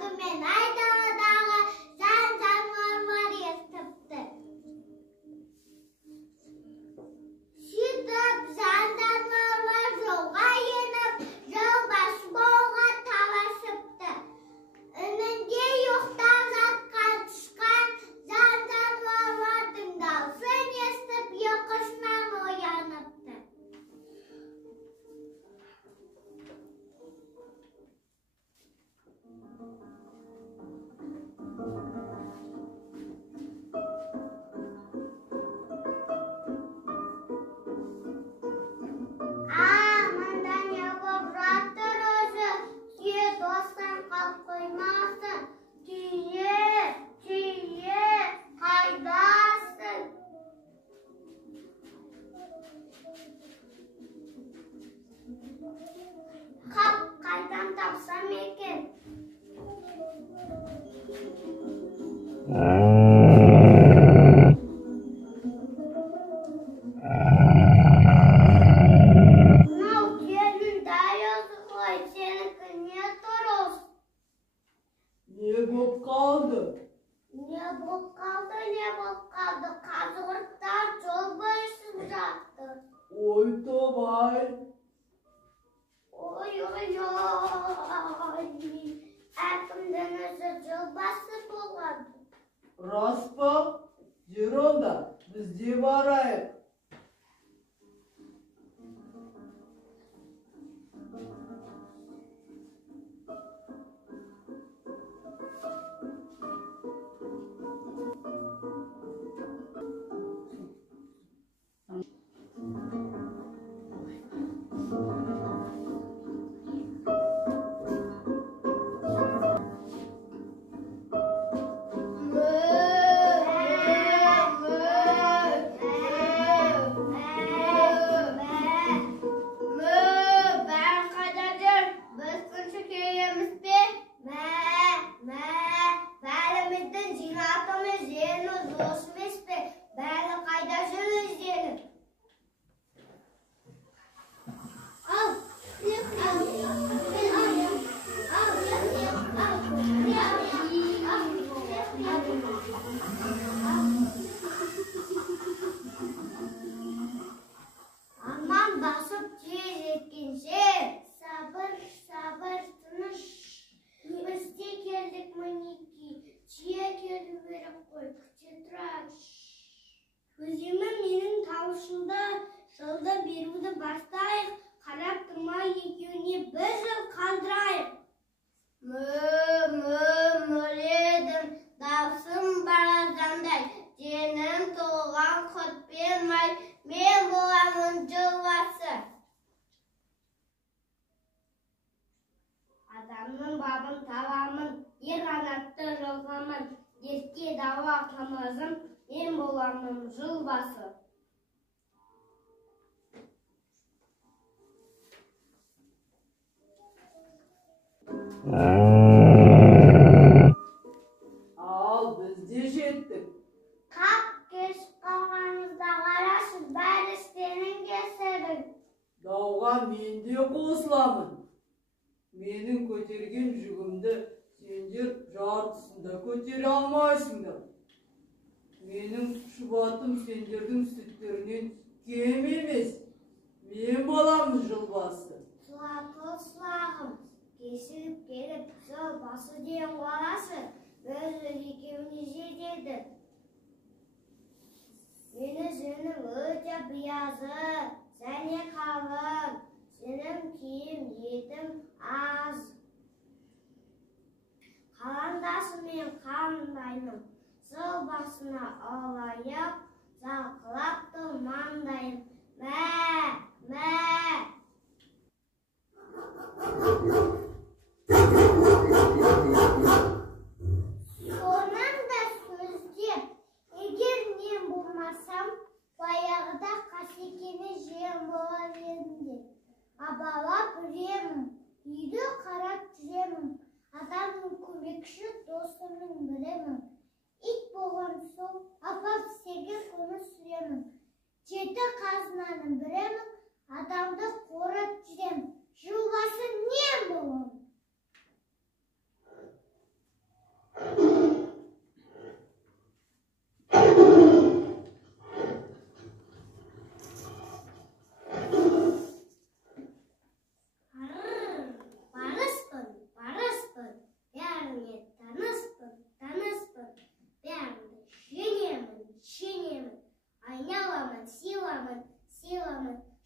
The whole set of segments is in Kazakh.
алдымен айдаладағы жан-жануарлар естіпті. Сөйтіп жан-жануарлар жолға еніп, жолбасшыға таласыпты. Үнінде ұйықтап жатқан тышқан жан-жануарлардың даусын естіп, ұйқысынан ояныпты. Мында не болып жатыр өзі? Түйе достан қалып қоймасын. Түйе, қайдасың? Қайдан тапсам екен? Мынау түйенің дәлізі ғой, сенікі не тұрыс? Не болып қалды? Не болып қалды? Қазығұрттар жол бөлісіп жатты. Ой, тобай. Ой. Әкімдің өзі жолбасы болады. Рас па? Жүр онда, біз де барайық. Aman basıp tüye жеткенше, sabır, тыныш. Біз де келдік мінеки, түйе келу керек қой, күте тұрайық. Өзімі менің таусылды, жолды беруді бастайық, қарап тұрмай екеуіне бір жыл қалдырайық. Мөледім, даусым баразандай, денім толған құтпен май, мен боламын жолбасы. Адамның бабын табамын, ер қанатты жолғамын, дертке дауа қамызым, мен боламын жолбасы. Ал, біз де жеттік. Қап кеш қалғанымызда қарашы, бәрі сенің кесірің. Дауға мен де қосыламын. Менің көтерген жүгімді сендер жартысында көтере алмайсыңдар. Менің шұбатым сендердің сүттерінен кем емес. Мен боламын жолбасы. Сұлағым, кесіліп келіп, жолбасы деген баласы, өзі екеуіне жетеді. Мені жөнім өте биязы, және қалың, сенің киім етім аз. Қаландасымен қандайым, жолбасына олайып, жалқылап тұрмандайым. Мә! Сонанда сөздеп, егер мен болмасам, баяғыда Қасекені жем болар едім. Абалап үремін, үйді қарап жүремін, адамның көмекші досымның бірімін. Ит болған сол, апап сеге көмір сүремін. Жеті қазынаның бірімін, адамды қорап жүремін. Жолбасы не болам?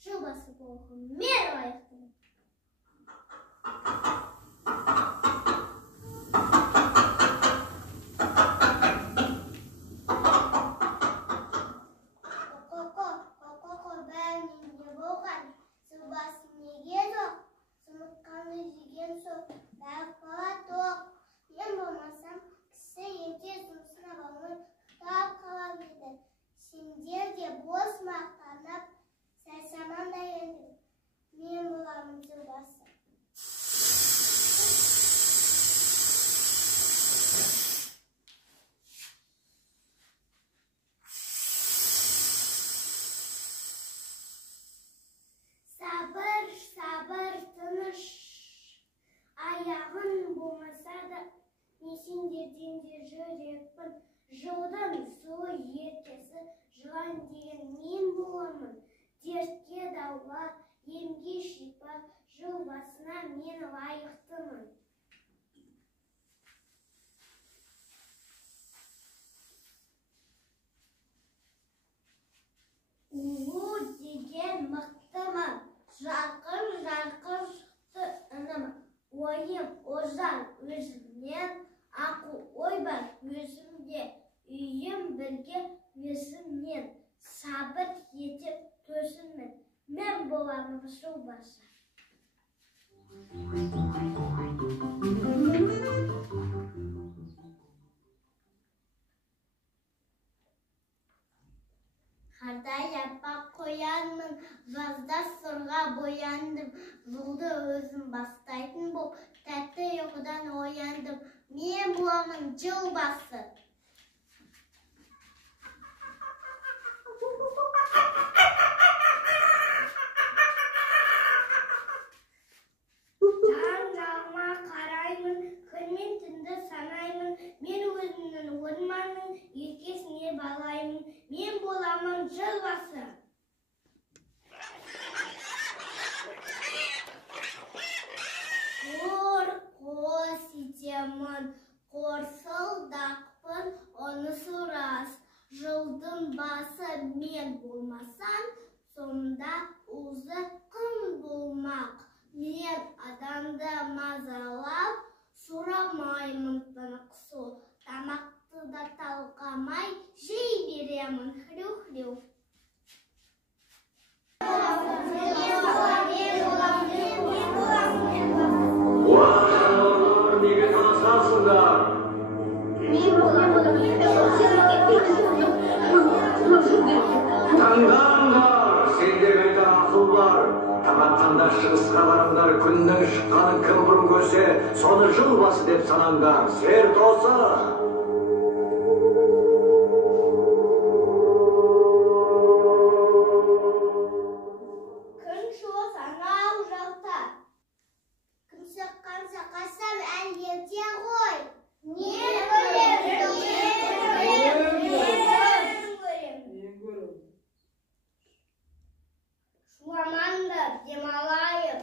жыл басы болғым мен лайықтымын. Бәрінен не болған? Жыл басы неге жоқ? Жұмыртқаны жеген соң бәрі бала тоқ. Мен болмасам, кісі ерте жұмысына бармай тұрып қалар еді. Сендер де бос мақтанып, сәрсаман да енді. Мен боламын жыл басы. Sabır, sabır, tыныш. Аяғын болмаса да, мен сендерден де жүрекпін. Жылдың сұлу ертесі, жылан деген мен боламын. Дертке дауа, емге шипа, жыл басына мен лайықтымын. Улу деген мықтымын. Жарқын, жарқын шықты үнім. Ойым озан өзімнен, ақыл ой бар өзімде. Үйім бірге өзімнен, сабыр етіп төсімін. Мен боламын жыл басы. Қарда япақ қоянмын, жазда сырға бояндым. Жылды өзім бастайтын болып, тәтті ұйқыдан ояндым. Мен боламын жыл басы. Жан-жағыма қараймын, күн мен түнді санаймын. Мен өзімнің орманның еркесіне балаймын. Мен боламын жыл басы. Қос етемін, қорсылдақпын, онысы рас. Жылдың басы мен болмасам, сонда өзі кім болмақ? Мен адамды мазалап, сұрамаймын тынық су. Тамақты да талқамай, жей беремін хрю-хрю. Неге таңсасыңдар? Таңдаңдар, сендерге де ақыл бар. Таң атқанда шығысқа барыңдар, күннің шыққанын кім бұрын көрсе, соны жыл басы деп санаңдар. Сер досы! Күн шығыс анау жақта. Күн шыққанша қашсам әлдеде ғой. Не көрем? Шуламанды демалайық.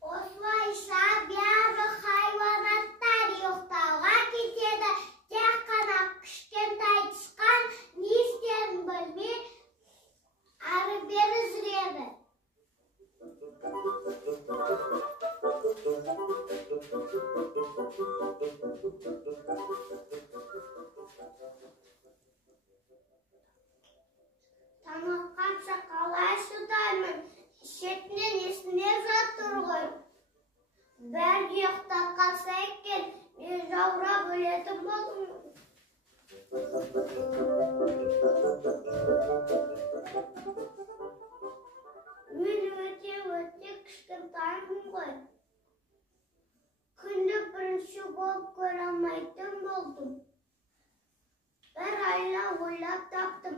Осылайша бәрі хайуанаттар ұйықтауға кетеді. Тек қана кішкентай тышқан не істерін білмей ары-бері жүреді. Таң атқанша қалай шыдаймын? Шетінен есіне жатыр ғой. Бәрі ұйықтатқанша екен, мен жаурап өлетін болдым. Мен өте кішкентаймын ғой. Күнді бірінші болып көре алмайтын болдым. Бір айла ойлап таптым,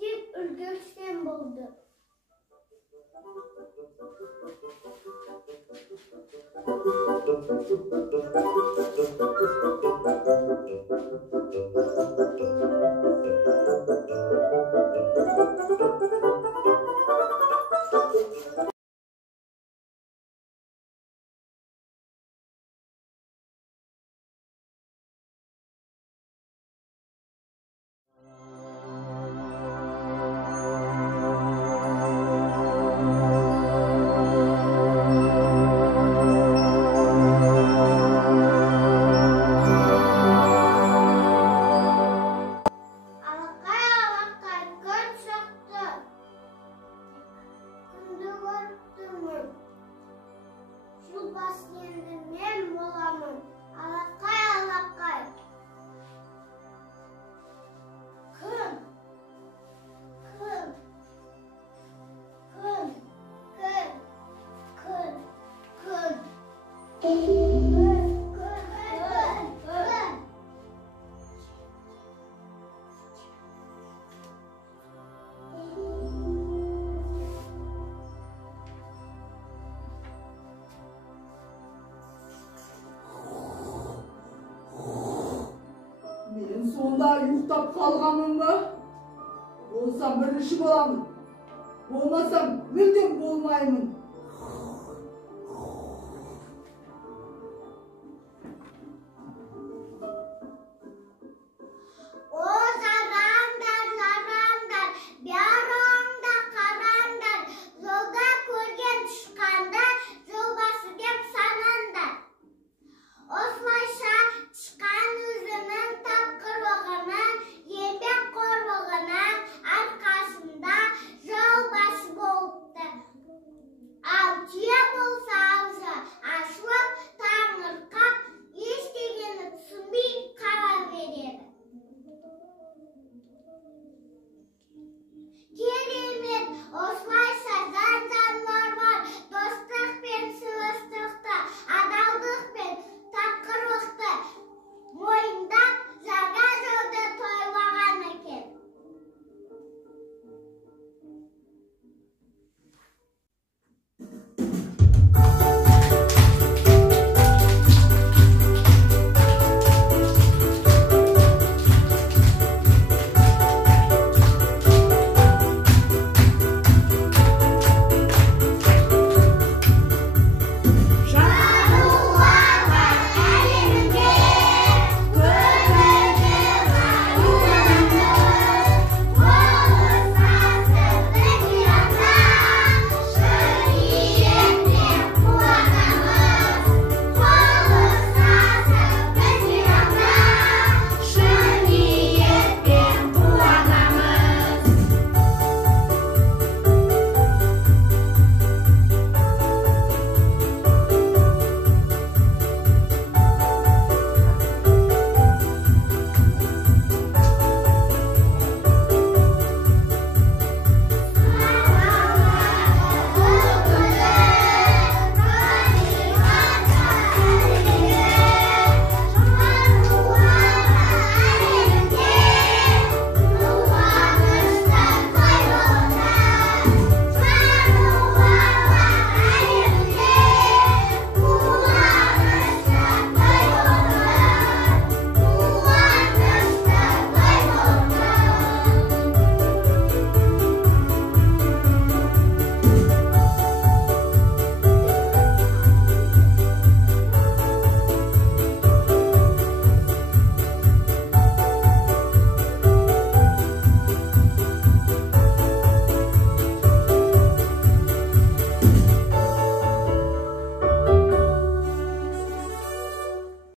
тек үлгерсем болды. Сонда ұйықтап қалғанмын ба? Болсам бірінші боламын. Болмасам мүлдем болмаймын.